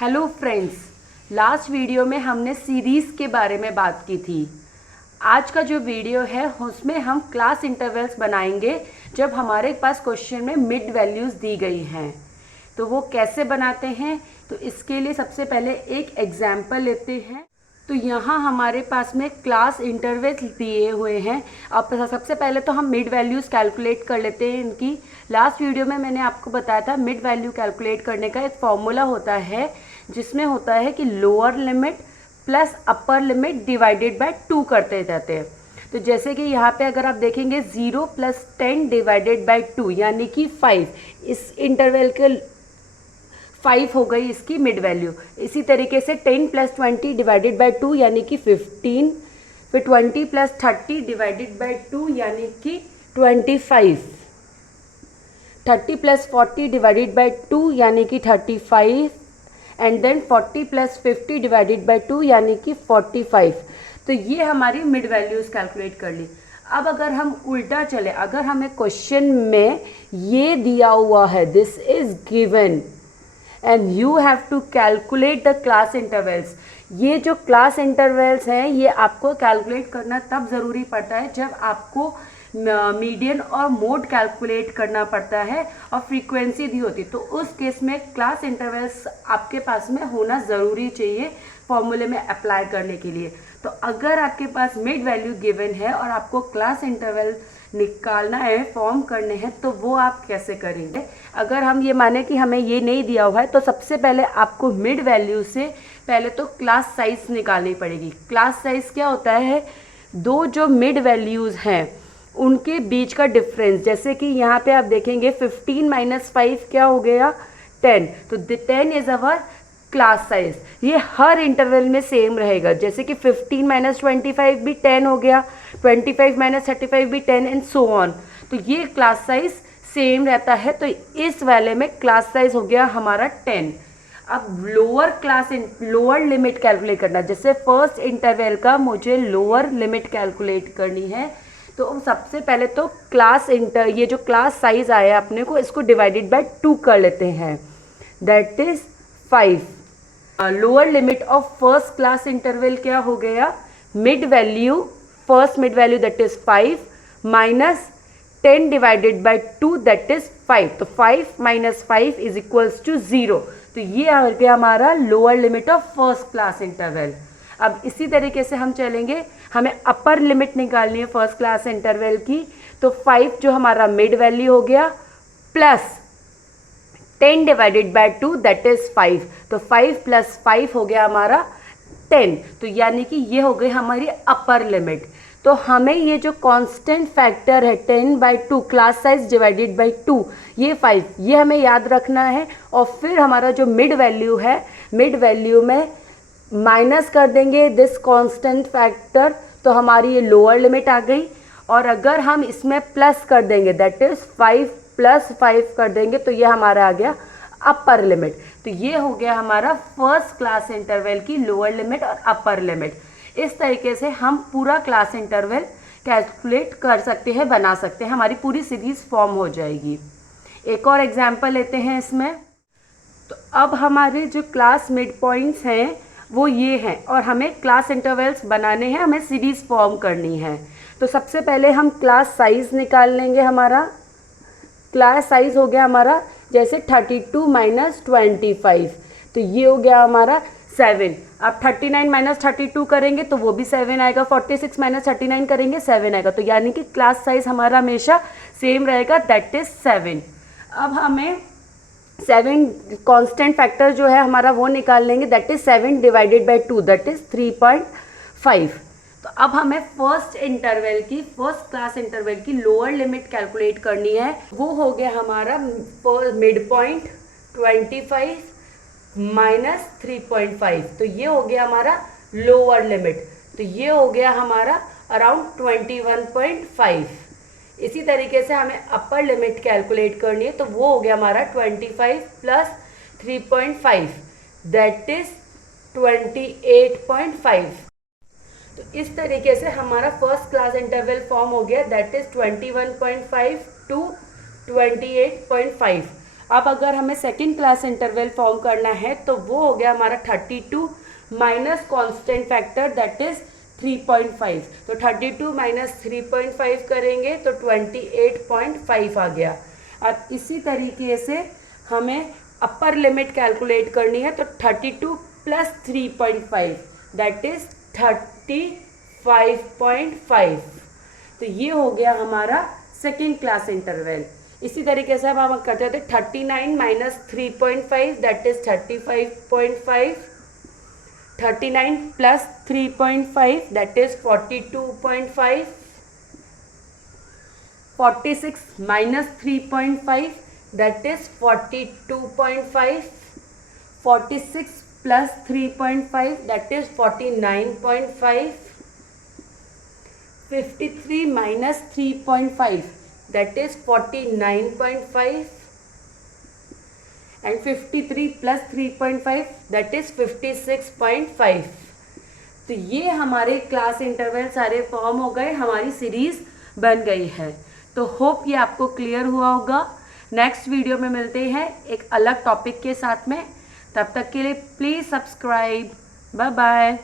Hello friends, last video में हमने series के बारे में बात की थी। आज का जो वीडियो है उसमें हम क्लास इंटरवल्स बनाएंगे जब हमारे पास क्वेश्चन में मिड वैल्यूज़ दी गई हैं। तो वो कैसे बनाते हैं, तो इसके लिए सबसे पहले एक एग्जाम्पल लेते हैं। तो यहाँ हमारे पास में क्लास इंटरवल्स दिए हुए हैं। अब सबसे पहले तो हम मिड वैल्यूज़ कैलकुलेट कर लेते हैं इनकी। लास्ट वीडियो में मैंने आपको बताया था मिड वैल्यू कैलकुलेट करने का एक फॉर्मूला होता है जिसमें होता है कि lower limit plus upper limit divided by 2 करते जाते हैं। तो जैसे कि यहाँ पे अगर आप देखेंगे 0 + 10 डिवाइडेड बाय 2 यानी कि 5, इस इंटरवल के 5 हो गई इसकी मिड वैल्यू। इसी तरीके से 10 + 20 डिवाइडेड बाय 2 यानी कि 15, फिर 20 + 30 डिवाइडेड बाय 2 यानी कि 25, 30 + 40 डिवाइडेड बाय 2 यानी कि 35, एंड देन 40 + 50 डिवाइडेड बाय 2 यानी कि 45। तो ये हमारी मिड वैल्यूज़ कैलकुलेट कर ली। अब अगर हम उल्टा चले, अगर हमें क्वेश्चन में ये दिया हुआ है this is given and you have to calculate the class intervals. ये जो क्लास इंटरवल्स हैं ये आपको कैलकुलेट करना तब ज़रूरी पड़ता है जब आपको मीडियन और मोड कैलकुलेट करना पड़ता है और फ्रीक्वेंसी दी होती। तो उस केस में क्लास इंटरवल्स आपके पास में होना ज़रूरी चाहिए फॉर्मूले में अप्लाई करने के लिए। तो अगर आपके पास मिड वैल्यू गिवन है और आपको क्लास इंटरवल निकालना है, फॉर्म करने हैं, तो वो आप कैसे करेंगे। अगर हम ये माने कि हमें ये नहीं दिया हुआ है तो सबसे पहले आपको मिड वैल्यू से पहले तो क्लास साइज निकालनी पड़ेगी। क्लास साइज क्या होता है, दो जो मिड वैल्यूज़ हैं उनके बीच का डिफरेंस। जैसे कि यहाँ पे आप देखेंगे 15 - 5 क्या हो गया 10, तो 10 इज़ अवर क्लास साइज। ये हर इंटरवल में सेम रहेगा। जैसे कि 15 - 25 भी 10 हो गया, 25 - 35 भी 10 एंड सो ऑन। तो ये क्लास साइज सेम रहता है। तो इस वाले में क्लास साइज हो गया हमारा 10। अब लोअर लिमिट कैलकुलेट करना, जैसे फर्स्ट इंटरवल का मुझे लोअर लिमिट कैलकुलेट करनी है। तो सबसे पहले तो ये जो क्लास साइज आया अपने को, इसको डिवाइडेड बाय 2 कर लेते हैं, that is 5। Lower limit of first class interval क्या हो गया, mid value, first mid value that is 5 minus 10 divided by 2 that is 5। तो 5 - 5 इज इक्वल्स टू 0। तो ये आ गया हमारा lower limit of first class interval. अब इसी तरीके से हम चलेंगे, हमें अपर लिमिट निकालनी है फर्स्ट क्लास इंटरवल की। तो 5 जो हमारा मिड वैल्यू हो गया plus 10 divided by 2 that is 5। तो 5 + 5 हो गया हमारा 10। तो यानी कि ये हो गई हमारी अपर लिमिट। तो हमें ये जो कांस्टेंट फैक्टर है 10/2 क्लास साइज डिवाइडेड बाय 2, ये 5, ये हमें याद रखना है। और फिर हमारा जो मिड वैल्यू है, मिड वैल्यू में माइनस कर देंगे दिस कांस्टेंट फैक्टर, तो हमारी ये लोअर लिमिट आ गई। और अगर हम इसमें प्लस कर देंगे दैट इज 5 + 5 कर देंगे तो ये हमारा आ गया अपर लिमिट। तो ये हो गया हमारा फर्स्ट क्लास इंटरवल की लोअर लिमिट और अपर लिमिट। इस तरीके से हम पूरा क्लास इंटरवल कैलकुलेट कर सकते हैं, बना सकते हैं, हमारी पूरी सीरीज फॉर्म हो जाएगी। एक और एग्जाम्पल लेते हैं इसमें। तो अब हमारे जो क्लास मिड पॉइंट्स हैं वो ये हैं और हमें क्लास इंटरवल्स बनाने हैं, हमें सीरीज फॉर्म करनी है। तो सबसे पहले हम क्लास साइज निकाल लेंगे। हमारा क्लास साइज हो गया हमारा जैसे 32 - 25, तो ये हो गया हमारा 7। अब 39 - 32 करेंगे तो वो भी 7 आएगा, 46 - 39 करेंगे 7 आएगा। तो यानी कि क्लास साइज हमारा हमेशा सेम रहेगा, दैट इज 7। अब हमें 7 कांस्टेंट फैक्टर जो है हमारा वो निकाल लेंगे, that is 7 divided by 2 that is 3.5। तो अब हमें फर्स्ट क्लास इंटरवल की लोअर लिमिट कैलकुलेट करनी है। वो हो गया हमारा मिड पॉइंट 25 माइनस 3.5, तो ये हो गया हमारा लोअर लिमिट। तो ये हो गया हमारा अराउंड 21.5। इसी तरीके से हमें अपर लिमिट कैलकुलेट करनी है, तो वो हो गया हमारा 25 + 3.5 दैट इज 28.5। तो इस तरीके से हमारा फर्स्ट क्लास इंटरवल फॉर्म हो गया, दैट इज 21.5 to 28.5। अब अगर हमें सेकंड क्लास इंटरवल फॉर्म करना है तो वो हो गया हमारा 32 minus constant factor that is 3.5। तो 32 माइनस 3.5 करेंगे तो 28.5 आ गया। अब इसी तरीके से हमें अपर लिमिट कैलकुलेट करनी है, तो 32 प्लस 3.5 दैट इज 35.5। तो ये हो गया हमारा सेकेंड क्लास इंटरवल। इसी तरीके से अब हम करते थे 39 minus 3.5 that is 35.5, 39 plus 3.5 that is 42.5, 46 minus 3.5 that is 42.5, 46 plus 3.5 that is 49.5, 53 minus 3.5 that is 49.5 and 53 plus 3.5 that is 56.5। तो ये हमारे क्लास इंटरवल सारे फॉर्म हो गए, हमारी सीरीज बन गई है। तो होप ये आपको क्लियर हुआ होगा। नेक्स्ट वीडियो में मिलते हैं एक अलग टॉपिक के साथ में। तब तक के लिए प्लीज़ सब्सक्राइब। Bye bye.